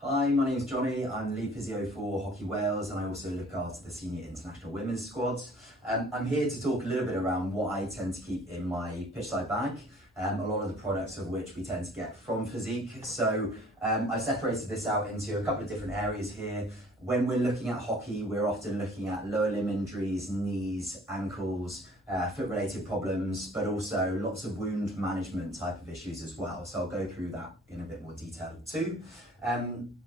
Hi, my name's Jonny. I'm the lead physio for Hockey Wales and I also look after the senior international women's squads. I'm here to talk a little bit around what I tend to keep in my pitchside bag, a lot of the products of which we tend to get from Physique. So I've separated this out into a couple of different areas here. When we're looking at hockey, we're often looking at lower limb injuries, knees, ankles, foot-related problems, but also lots of wound management type of issues as well. So I'll go through that in a bit more detail too.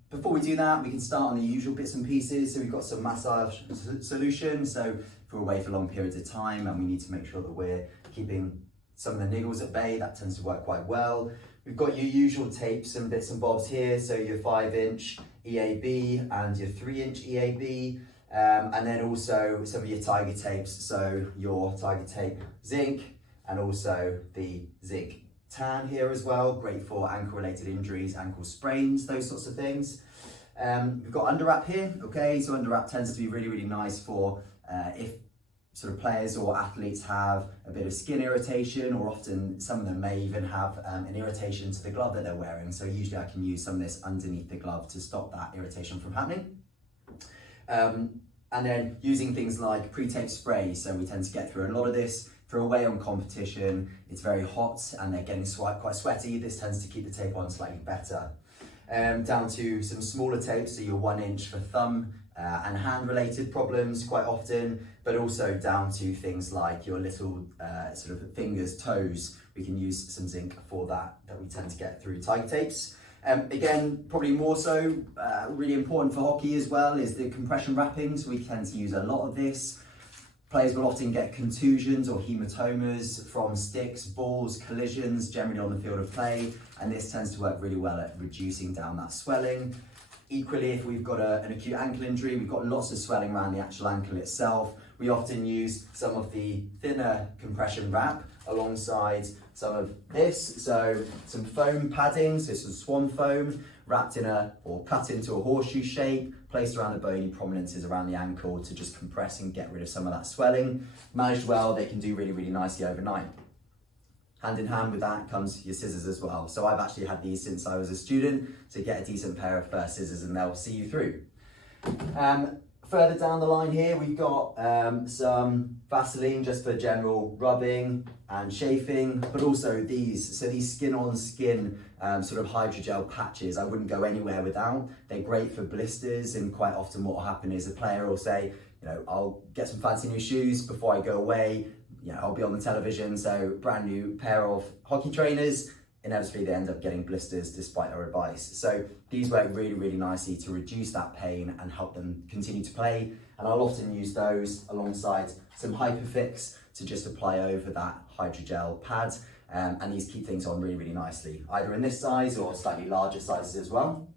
Before we do that, we can start on the usual bits and pieces. So we've got some massage solutions. So if we're away for long periods of time and we need to make sure that we're keeping some of the niggles at bay, that tends to work quite well. We've got your usual tapes and bits and bobs here. So your 5-inch EAB and your 3-inch EAB. And then also some of your tiger tapes. So your tiger tape zinc and also the zinc tan here as well, great for ankle related injuries, ankle sprains, those sorts of things. We've got Underwrap here, okay, so Underwrap tends to be really nice for if sort of players or athletes have a bit of skin irritation, or often some of them may even have an irritation to the glove that they're wearing, so usually I can use some of this underneath the glove to stop that irritation from happening. And then using things like pre-tape spray, so we tend to get through a lot of this. If you're away on competition, it's very hot and they're getting quite sweaty, this tends to keep the tape on slightly better. Down to some smaller tapes, so your 1-inch for thumb and hand related problems quite often, but also down to things like your little sort of fingers, toes. We can use some zinc for that we tend to get through tiger tapes. Again, probably more so, really important for hockey as well, is the compression wrappings. We tend to use a lot of this. Players will often get contusions or hematomas from sticks, balls, collisions, generally on the field of play, and this tends to work really well at reducing down that swelling. Equally, if we've got an acute ankle injury, we've got lots of swelling around the actual ankle itself, we often use some of the thinner compression wrap alongside some of this, so some foam padding, so this is swan foam, wrapped in or cut into a horseshoe shape, placed around the bony prominences around the ankle to just compress and get rid of some of that swelling. Managed well, they can do really nicely overnight. Hand in hand with that comes your scissors as well. So I've actually had these since I was a student, to get a decent pair of scissors and they'll see you through. Further down the line here, we've got some Vaseline just for general rubbing and chafing, but also these skin on skin sort of hydrogel patches I wouldn't go anywhere without. They're great for blisters, and quite often what will happen is a player will say, you know, I'll get some fancy new shoes before I go away, you know, I'll be on the television, so brand new pair of hockey trainers, inevitably they end up getting blisters despite our advice. So these work really nicely to reduce that pain and help them continue to play. And I'll often use those alongside some Hyperfix to just apply over that hydrogel pad. And these keep things on really nicely, either in this size or slightly larger sizes as well.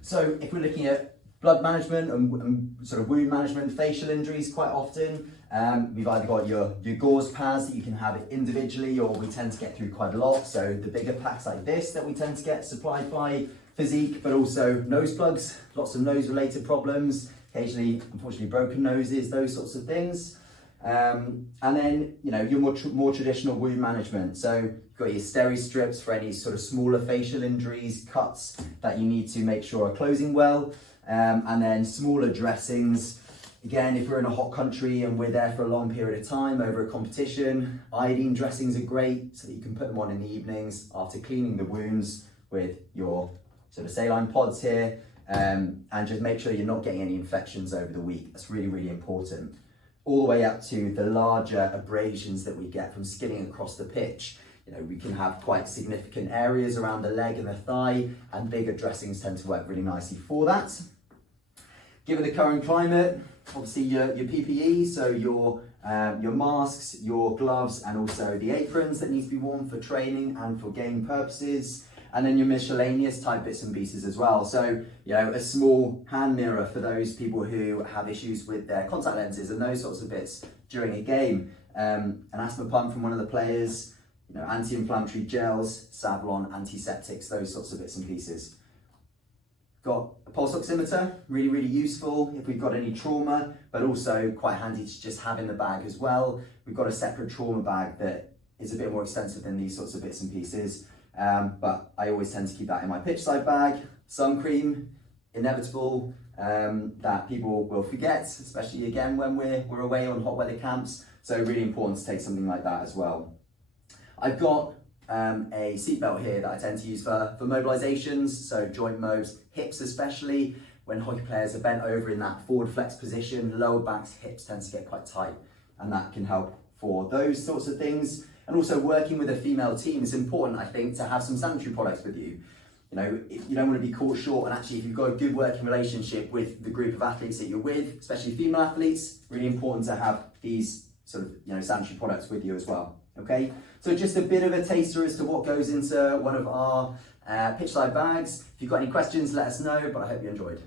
So if we're looking at blood management and sort of wound management, facial injuries quite often, we've either got your gauze pads that you can have individually, or we tend to get through quite a lot. So the bigger packs like this that we tend to get supplied by Physique, but also nose plugs, lots of nose related problems, occasionally unfortunately broken noses, those sorts of things. And then, you know, your more traditional wound management. So you've got your steri strips for any sort of smaller facial injuries, cuts that you need to make sure are closing well. And then smaller dressings. Again, if we're in a hot country and we're there for a long period of time over a competition, iodine dressings are great so that you can put them on in the evenings after cleaning the wounds with your sort of saline pods here, and just make sure you're not getting any infections over the week. That's really important. All the way up to the larger abrasions that we get from skinning across the pitch. You know, we can have quite significant areas around the leg and the thigh, and bigger dressings tend to work really nicely for that. Given the current climate, obviously your PPE, so your masks, your gloves, and also the aprons that need to be worn for training and for game purposes, and then your miscellaneous type bits and pieces as well. So, you know, a small hand mirror for those people who have issues with their contact lenses and those sorts of bits during a game, an asthma pump from one of the players, you know, anti-inflammatory gels, Savlon, antiseptics, those sorts of bits and pieces. Got a pulse oximeter, really useful if we've got any trauma, but also quite handy to just have in the bag as well. We've got a separate trauma bag that is a bit more extensive than these sorts of bits and pieces. but I always tend to keep that in my pitch side bag. Sun cream, inevitable, that people will forget, especially again when we're away on hot weather camps. So really important to take something like that as well. I've got a seatbelt here that I tend to use for mobilizations, so joint mobs, hips especially. When hockey players are bent over in that forward flex position, lower backs, hips tend to get quite tight, and that can help for those sorts of things. And also working with a female team is important, I think, to have some sanitary products with you. You know, you don't want to be caught short, and actually if you've got a good working relationship with the group of athletes that you're with, especially female athletes, really important to have these sort of, you know, sanitary products with you as well. Okay, so just a bit of a taster as to what goes into one of our pitch side bags. If you've got any questions, let us know, but I hope you enjoyed.